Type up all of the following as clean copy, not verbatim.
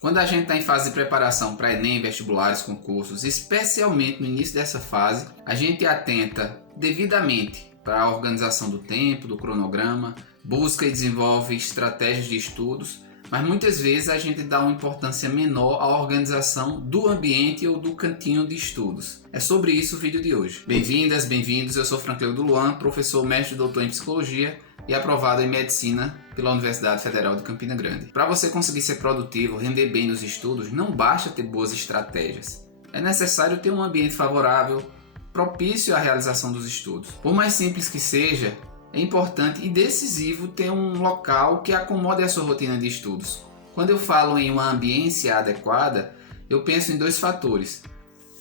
Quando a gente está em fase de preparação para Enem, vestibulares, concursos, especialmente no início dessa fase, a gente atenta devidamente para a organização do tempo, do cronograma, busca e desenvolve estratégias de estudos, mas muitas vezes a gente dá uma importância menor à organização do ambiente ou do cantinho de estudos. É sobre isso o vídeo de hoje. Bem-vindas, bem-vindos, eu sou Frankleudo Luan, professor mestre e doutor em Psicologia e aprovado em Medicina pela Universidade Federal de Campina Grande. Para você conseguir ser produtivo, render bem nos estudos, não basta ter boas estratégias. É necessário ter um ambiente favorável, propício à realização dos estudos. Por mais simples que seja, é importante e decisivo ter um local que acomode a sua rotina de estudos. Quando eu falo em uma ambiência adequada, eu penso em dois fatores.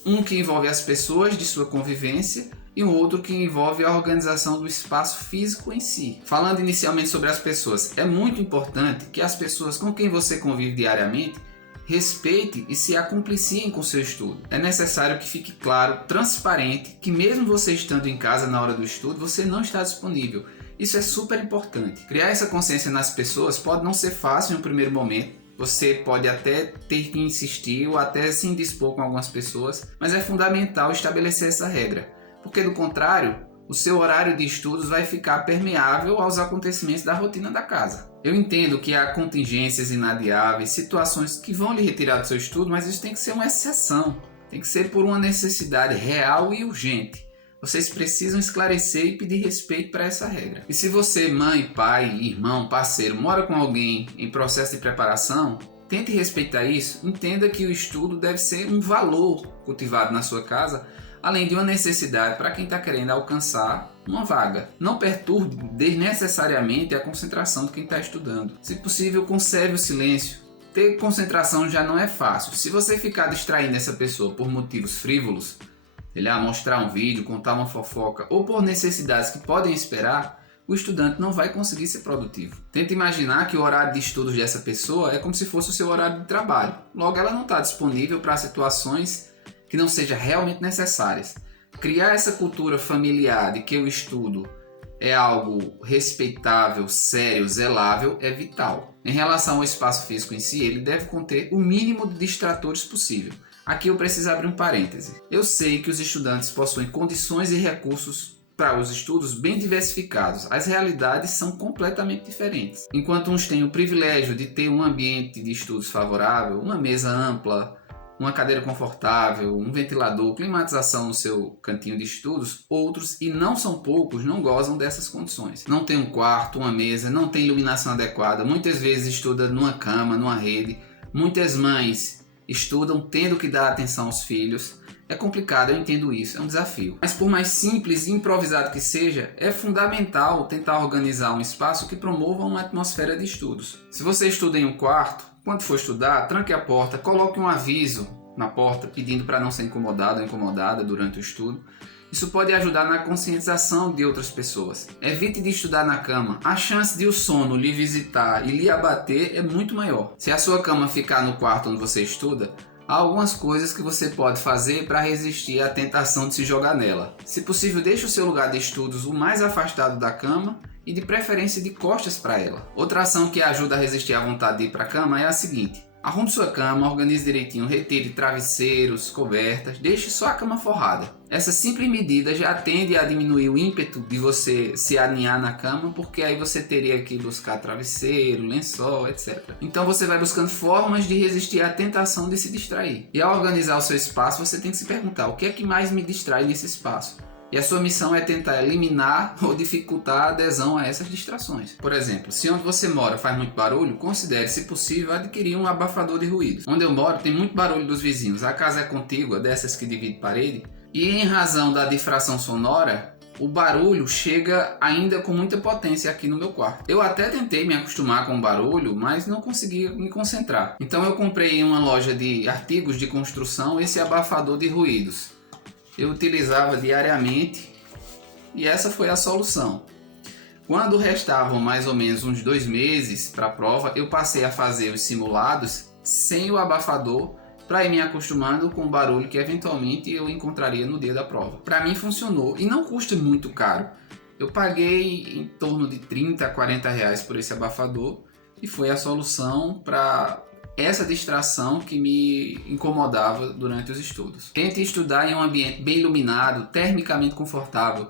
Um que envolve as pessoas de sua convivência e um outro que envolve a organização do espaço físico em si. Falando inicialmente sobre as pessoas, é muito importante que as pessoas com quem você convive diariamente respeite e se acompliciem com o seu estudo. É necessário que fique claro, transparente, que mesmo você estando em casa na hora do estudo, você não está disponível. Isso é super importante. Criar essa consciência nas pessoas pode não ser fácil em um primeiro momento. Você pode até ter que insistir ou até se indispor com algumas pessoas, mas é fundamental estabelecer essa regra, porque do contrário, o seu horário de estudos vai ficar permeável aos acontecimentos da rotina da casa. Eu entendo que há contingências inadiáveis, situações que vão lhe retirar do seu estudo, mas isso tem que ser uma exceção. Tem que ser por uma necessidade real e urgente. Vocês precisam esclarecer e pedir respeito para essa regra. E se você, mãe, pai, irmão, parceiro, mora com alguém em processo de preparação, tente respeitar isso. Entenda que o estudo deve ser um valor cultivado na sua casa, além de uma necessidade para quem está querendo alcançar uma vaga. Não perturbe desnecessariamente a concentração de quem está estudando. Se possível, conserve o silêncio. Ter concentração já não é fácil. Se você ficar distraindo essa pessoa por motivos frívolos, mostrar um vídeo, contar uma fofoca, ou por necessidades que podem esperar, o estudante não vai conseguir ser produtivo. Tente imaginar que o horário de estudos dessa pessoa é como se fosse o seu horário de trabalho. Logo, ela não está disponível para situações que não sejam realmente necessárias. Criar essa cultura familiar de que o estudo é algo respeitável, sério, zelável é vital. Em relação ao espaço físico em si, ele deve conter o mínimo de distratores possível. Aqui eu preciso abrir um parêntese. Eu sei que os estudantes possuem condições e recursos para os estudos bem diversificados. As realidades são completamente diferentes. Enquanto uns têm o privilégio de ter um ambiente de estudos favorável, uma mesa ampla, uma cadeira confortável, um ventilador, climatização no seu cantinho de estudos, outros, e não são poucos, não gozam dessas condições. Não tem um quarto, uma mesa, não tem iluminação adequada, muitas vezes estuda numa cama, numa rede, muitas mães estudam tendo que dar atenção aos filhos. É complicado, eu entendo isso, é um desafio. Mas por mais simples e improvisado que seja, é fundamental tentar organizar um espaço que promova uma atmosfera de estudos. Se você estuda em um quarto, quando for estudar, tranque a porta, coloque um aviso na porta pedindo para não ser incomodado ou incomodada durante o estudo. Isso pode ajudar na conscientização de outras pessoas. Evite de estudar na cama. A chance de o sono lhe visitar e lhe abater é muito maior. Se a sua cama ficar no quarto onde você estuda, há algumas coisas que você pode fazer para resistir à tentação de se jogar nela. Se possível, deixe o seu lugar de estudos o mais afastado da cama e de preferência de costas para ela. Outra ação que ajuda a resistir à vontade de ir para a cama é a seguinte: arrume sua cama, organize direitinho, retire travesseiros, cobertas, deixe só a cama forrada. Essa simples medida já tende a diminuir o ímpeto de você se aninhar na cama, porque aí você teria que buscar travesseiro, lençol, etc. Então você vai buscando formas de resistir à tentação de se distrair. E ao organizar o seu espaço, você tem que se perguntar: o que é que mais me distrai nesse espaço? E a sua missão é tentar eliminar ou dificultar a adesão a essas distrações. Por exemplo, se onde você mora faz muito barulho, considere, se possível, adquirir um abafador de ruídos. Onde eu moro tem muito barulho dos vizinhos, a casa é contígua, dessas que divide parede, e em razão da difração sonora, o barulho chega ainda com muita potência aqui no meu quarto. Eu até tentei me acostumar com o barulho, mas não consegui me concentrar. Então eu comprei em uma loja de artigos de construção esse abafador de ruídos. Eu utilizava diariamente e essa foi a solução. Quando restavam mais ou menos uns 2 meses para a prova, eu passei a fazer os simulados sem o abafador para ir me acostumando com o barulho que eventualmente eu encontraria no dia da prova. Para mim funcionou e não custa muito caro. Eu paguei em torno de 30 a 40 reais por esse abafador e foi a solução para essa distração que me incomodava durante os estudos. Tente estudar em um ambiente bem iluminado, termicamente confortável.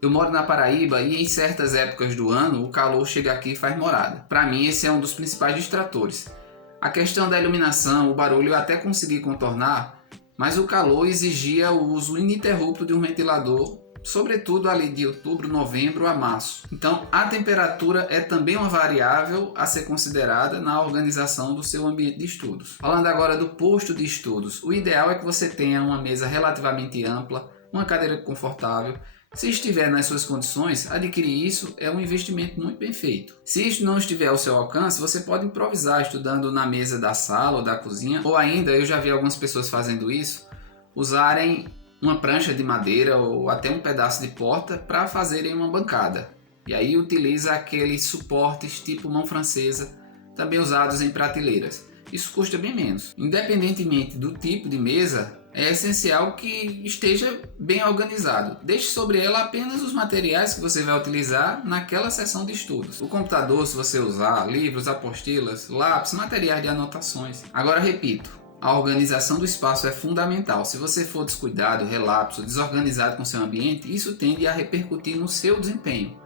Eu moro na Paraíba e em certas épocas do ano o calor chega aqui e faz morada. Para mim esse é um dos principais distratores. A questão da iluminação, o barulho eu até consegui contornar, mas o calor exigia o uso ininterrupto de um ventilador, sobretudo ali de outubro, novembro a março. Então a temperatura é também uma variável a ser considerada na organização do seu ambiente de estudos. Falando agora do posto de estudos, o ideal é que você tenha uma mesa relativamente ampla, uma cadeira confortável. Se estiver nas suas condições, adquirir isso é um investimento muito bem feito. Se isto não estiver ao seu alcance, você pode improvisar estudando na mesa da sala ou da cozinha, ou ainda, eu já vi algumas pessoas fazendo isso, usarem uma prancha de madeira ou até um pedaço de porta para fazerem uma bancada. E aí utiliza aqueles suportes tipo mão francesa, também usados em prateleiras. Isso custa bem menos. Independentemente do tipo de mesa, é essencial que esteja bem organizado. Deixe sobre ela apenas os materiais que você vai utilizar naquela sessão de estudos. O computador, se você usar, livros, apostilas, lápis, materiais de anotações. Agora repito, a organização do espaço é fundamental. Se você for descuidado, relapso, desorganizado com seu ambiente, isso tende a repercutir no seu desempenho.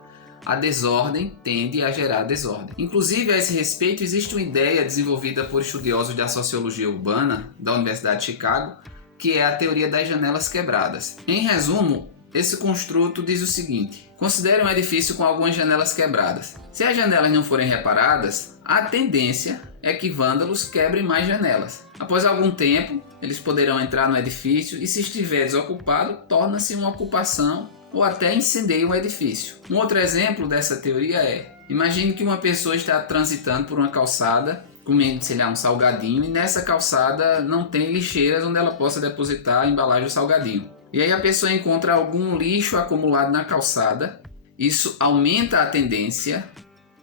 A desordem tende a gerar desordem. Inclusive, a esse respeito, existe uma ideia desenvolvida por estudiosos da sociologia urbana da Universidade de Chicago, que é a teoria das janelas quebradas. Em resumo, esse construto diz o seguinte: considere um edifício com algumas janelas quebradas. Se as janelas não forem reparadas, a tendência é que vândalos quebrem mais janelas. Após algum tempo, eles poderão entrar no edifício e, se estiver desocupado, torna-se uma ocupação ou até incendeia o edifício. Um outro exemplo dessa teoria é: imagine que uma pessoa está transitando por uma calçada comendo, sei lá, um salgadinho, e nessa calçada não tem lixeiras onde ela possa depositar a embalagem do salgadinho. E aí a pessoa encontra algum lixo acumulado na calçada. Isso aumenta a tendência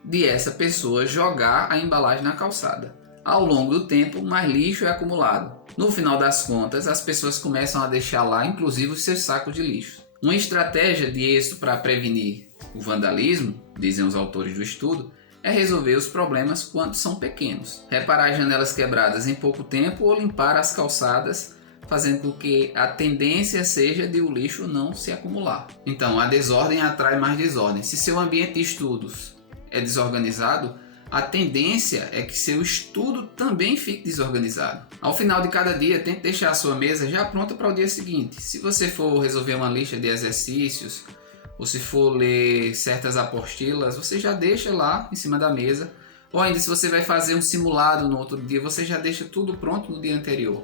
de essa pessoa jogar a embalagem na calçada. Ao longo do tempo, mais lixo é acumulado. No final das contas, as pessoas começam a deixar lá, inclusive, os seus sacos de lixo. Uma estratégia de êxito para prevenir o vandalismo, dizem os autores do estudo, é resolver os problemas quando são pequenos. Reparar as janelas quebradas em pouco tempo ou limpar as calçadas, fazendo com que a tendência seja de o lixo não se acumular. Então, a desordem atrai mais desordem. Se seu ambiente de estudos é desorganizado, a tendência é que seu estudo também fique desorganizado. Ao final de cada dia, tente deixar a sua mesa já pronta para o dia seguinte. Se você for resolver uma lista de exercícios, ou se for ler certas apostilas, você já deixa lá em cima da mesa. Ou ainda, se você vai fazer um simulado no outro dia, você já deixa tudo pronto no dia anterior.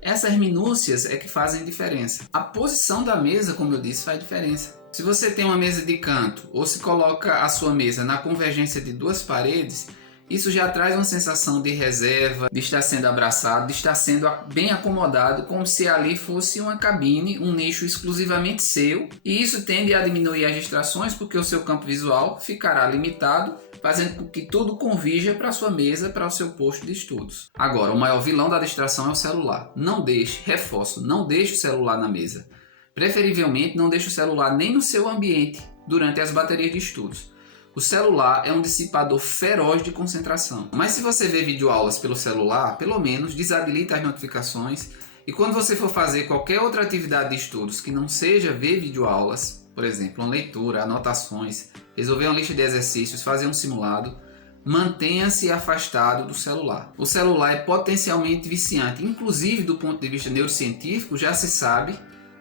Essas minúcias é que fazem diferença. A posição da mesa, como eu disse, faz diferença. Se você tem uma mesa de canto ou se coloca a sua mesa na convergência de duas paredes, isso já traz uma sensação de reserva, de estar sendo abraçado, de estar sendo bem acomodado, como se ali fosse uma cabine, um nicho exclusivamente seu. E isso tende a diminuir as distrações, porque o seu campo visual ficará limitado, fazendo com que tudo convija para a sua mesa, para o seu posto de estudos. Agora, o maior vilão da distração é o celular. Não deixe, reforço, não deixe o celular na mesa. Preferivelmente, não deixe o celular nem no seu ambiente durante as baterias de estudos. O celular é um dissipador feroz de concentração. Mas se você vê videoaulas pelo celular, pelo menos desabilita as notificações. E quando você for fazer qualquer outra atividade de estudos que não seja ver videoaulas, por exemplo, uma leitura, anotações, resolver uma lista de exercícios, fazer um simulado, mantenha-se afastado do celular. O celular é potencialmente viciante. Inclusive, do ponto de vista neurocientífico, já se sabe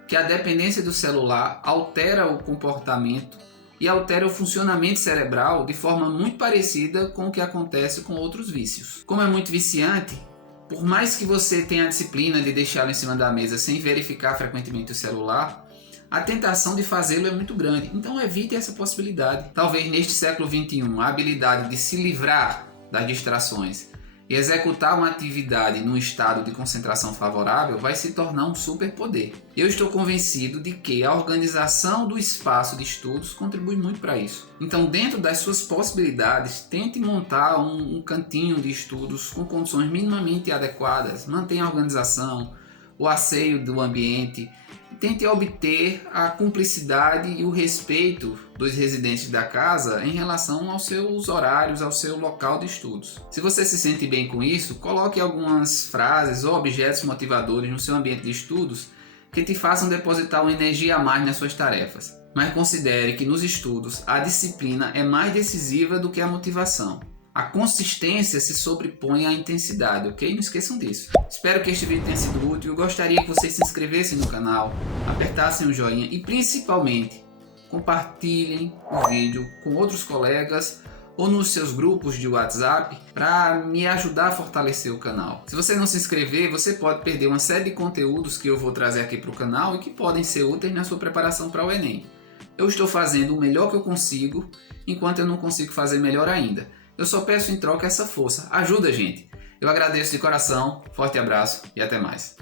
que a dependência do celular altera o comportamento e altera o funcionamento cerebral de forma muito parecida com o que acontece com outros vícios. Como é muito viciante, por mais que você tenha a disciplina de deixá-lo em cima da mesa sem verificar frequentemente o celular, a tentação de fazê-lo é muito grande. Então evite essa possibilidade. Talvez neste século XXI, a habilidade de se livrar das distrações e executar uma atividade num estado de concentração favorável vai se tornar um superpoder. Eu estou convencido de que a organização do espaço de estudos contribui muito para isso. Então, dentro das suas possibilidades, tente montar um cantinho de estudos com condições minimamente adequadas. Mantenha a organização, o asseio do ambiente. tente obter a cumplicidade e o respeito dos residentes da casa em relação aos seus horários, ao seu local de estudos. Se você se sente bem com isso, coloque algumas frases ou objetos motivadores no seu ambiente de estudos que te façam depositar uma energia a mais nas suas tarefas. Mas considere que nos estudos a disciplina é mais decisiva do que a motivação. A consistência se sobrepõe à intensidade, ok? Não esqueçam disso. Espero que este vídeo tenha sido útil. Eu gostaria que vocês se inscrevessem no canal, apertassem o joinha e principalmente compartilhem o vídeo com outros colegas ou nos seus grupos de WhatsApp para me ajudar a fortalecer o canal. Se você não se inscrever, você pode perder uma série de conteúdos que eu vou trazer aqui para o canal e que podem ser úteis na sua preparação para o Enem. Eu estou fazendo o melhor que eu consigo, enquanto eu não consigo fazer melhor ainda. Eu só peço em troca essa força. Ajuda, gente. Eu agradeço de coração, forte abraço e até mais.